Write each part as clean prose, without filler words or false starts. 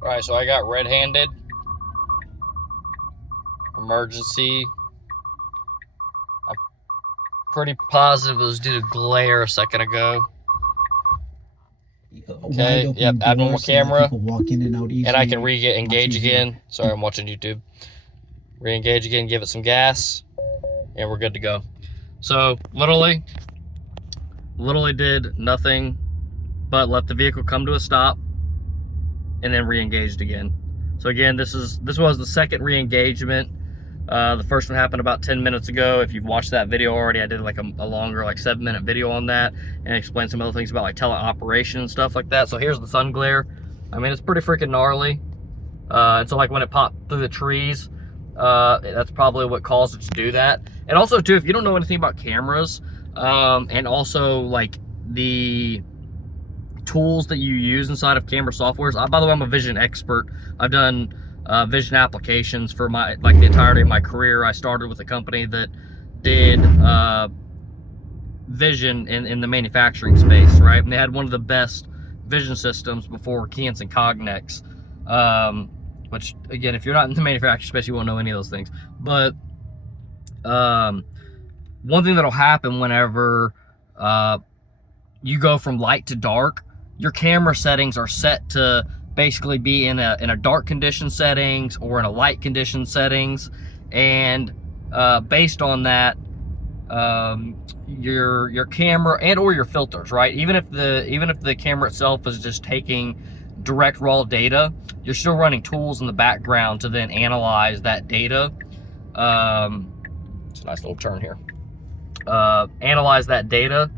All right, so I got red-handed. Emergency. I'm pretty positive it was due to glare a second ago. Okay, yep, abnormal camera. People walk in and out easily. And I can re-engage again. Sorry, I'm watching YouTube. Re-engage again, give it some gas, and we're good to go. So, literally did nothing but let the vehicle come to a stop and then re-engaged again. So again, this was the second re-engagement. The first one happened about 10 minutes ago. If you've watched that video already, I did like a longer, like 7-minute video on that and explained some other things about like teleoperation and stuff like that. So here's the sun glare. I mean, it's pretty freaking gnarly. And so like when it popped through the trees, that's probably what caused it to do that. And also too, if you don't know anything about cameras, and also like the tools that you use inside of camera softwares. By the way, I'm a vision expert. I've done vision applications for the entirety of my career. I started with a company that did vision in the manufacturing space, right? And they had one of the best vision systems before Keyence and Cognex, which again, if you're not in the manufacturing space, you won't know any of those things. But one thing that'll happen whenever you go from light to dark, your camera settings are set to basically be in a dark condition settings or in a light condition settings, and based on that, your camera and or your filters, right? Even if the camera itself is just taking direct raw data, you're still running tools in the background to then analyze that data. It's a nice little turn here. Analyze that data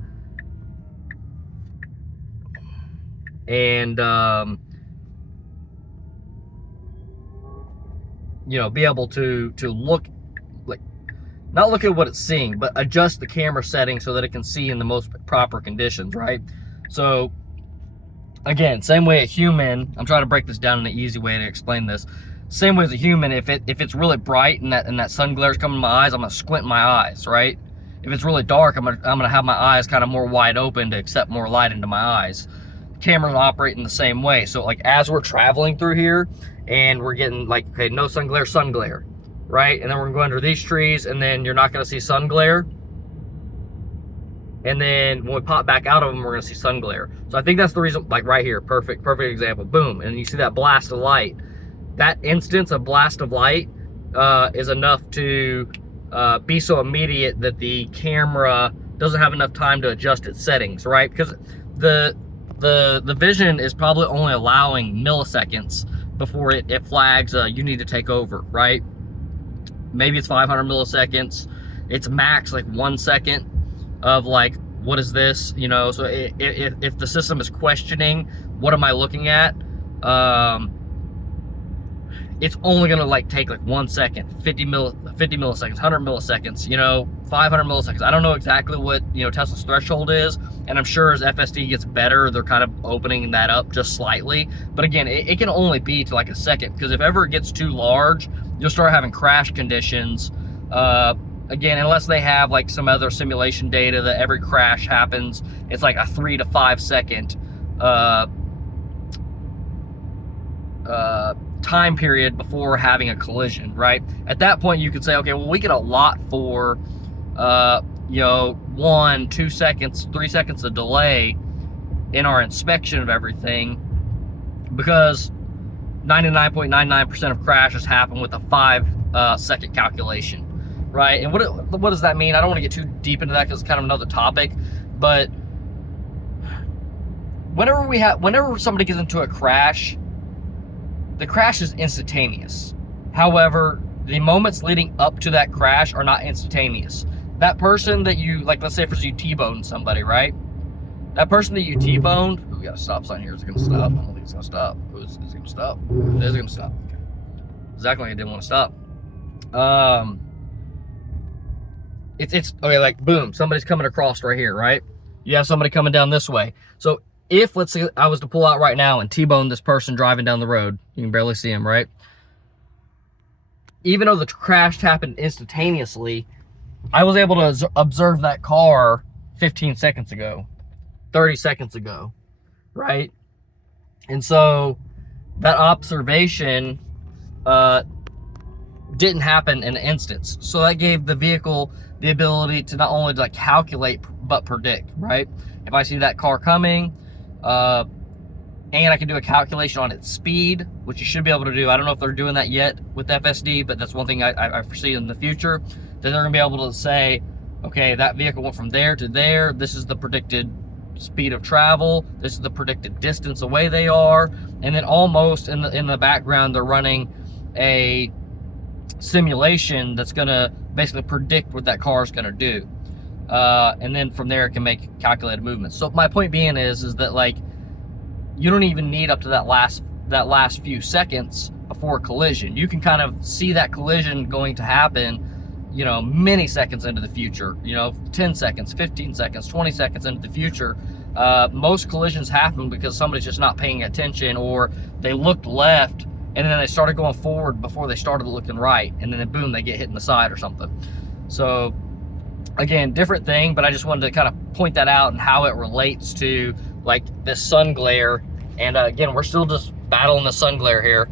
and you know, be able to look, like, not look at what it's seeing, but adjust the camera settings so that it can see in the most proper conditions, right? So again, same way a human, I'm trying to break this down in an easy way to explain this. Same way as a human, if it's really bright and that sun glare is coming in my eyes, I'm gonna squint my eyes, right? If it's really dark, I'm gonna have my eyes kind of more wide open to accept more light into my eyes. Cameras operate in the same way. So like as we're traveling through here and we're getting like, okay, no sun glare, right? And then we're gonna go under these trees and then you're not gonna see sun glare. And then when we pop back out of them, we're gonna see sun glare. So I think that's the reason, like right here, perfect example, boom. And you see that blast of light. That instance of blast of light is enough to be so immediate that the camera doesn't have enough time to adjust its settings, right? Because the vision is probably only allowing milliseconds before it flags you need to take over, right? Maybe it's 500 milliseconds. It's max like 1 second of like, what is this? You know, so if the system is questioning, what am I looking at? It's only gonna like take like 1 second, 50 milliseconds, 100 milliseconds, you know, 500 milliseconds. I don't know exactly what, you know, Tesla's threshold is, and I'm sure as FSD gets better, they're kind of opening that up just slightly. But again, it can only be to like a second, because if ever it gets too large, you'll start having crash conditions. Again, unless they have like some other simulation data that every crash happens, it's like a 3 to 5 second time period before having a collision, right? At that point, you could say, okay, well, we get a lot for, you know, 1, 2 seconds, 3 seconds of delay in our inspection of everything, because 99.99% of crashes happen with a 5-second calculation, right? And what does that mean? I don't want to get too deep into that because it's kind of another topic, but whenever somebody gets into a crash, the crash is instantaneous. However, the moments leading up to that crash are not instantaneous. That person that you, like, let's say for you T-boned somebody, right? That person that you T-boned, we got a stop sign here. Is it gonna stop? I don't think it's gonna stop. Is it gonna stop? It is gonna stop. Exactly, I didn't want to stop. It's okay, like boom, somebody's coming across right here, right? You have somebody coming down this way. So if, let's say, I was to pull out right now and T-bone this person driving down the road, you can barely see him, right? Even though the crash happened instantaneously, I was able to observe that car 15 seconds ago, 30 seconds ago, right? And so that observation didn't happen in an instance. So that gave the vehicle the ability to not only like calculate but predict, right? If I see that car coming, and I can do a calculation on its speed, which you should be able to do. I don't know if they're doing that yet with FSD, but that's one thing I foresee in the future, that they're gonna be able to say, okay, that vehicle went from there to there. This is the predicted speed of travel. This is the predicted distance away they are. And then almost in the background, they're running a simulation that's gonna basically predict what that car is gonna do. And then from there, it can make calculated movements. So my point being is that like, you don't even need up to that last few seconds before a collision. You can kind of see that collision going to happen, you know, many seconds into the future, you know, 10 seconds, 15 seconds, 20 seconds into the future. Most collisions happen because somebody's just not paying attention, or they looked left and then they started going forward before they started looking right, and then boom, they get hit in the side or something. So again, different thing, but I just wanted to kind of point that out and how it relates to like this sun glare. And again, we're still just battling the sun glare here.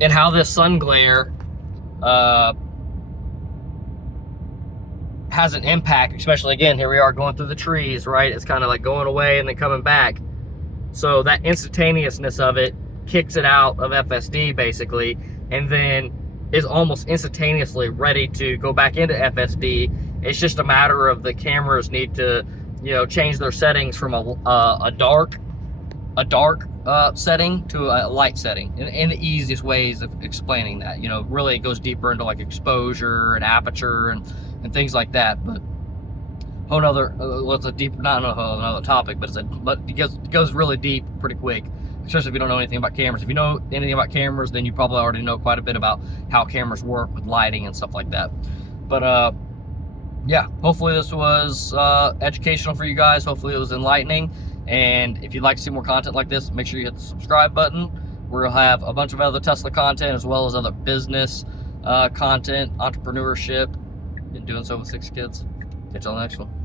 And how this sun glare has an impact, especially again, here we are going through the trees, right? It's kind of like going away and then coming back. So that instantaneousness of it kicks it out of FSD basically, and then is almost instantaneously ready to go back into FSD. It's just a matter of the cameras need to, you know, change their settings from a dark setting to a light setting. In the easiest ways of explaining that, you know, really it goes deeper into like exposure and aperture and things like that. But whole nother, what's a deep, not another topic, but it goes really deep pretty quick, especially if you don't know anything about cameras. If you know anything about cameras, then you probably already know quite a bit about how cameras work with lighting and stuff like that. But yeah, hopefully this was educational for you guys. Hopefully it was enlightening. And if you'd like to see more content like this, make sure you hit the subscribe button. We'll have a bunch of other Tesla content as well as other business content, entrepreneurship. Been doing so with 6 kids. Catch you on the next one.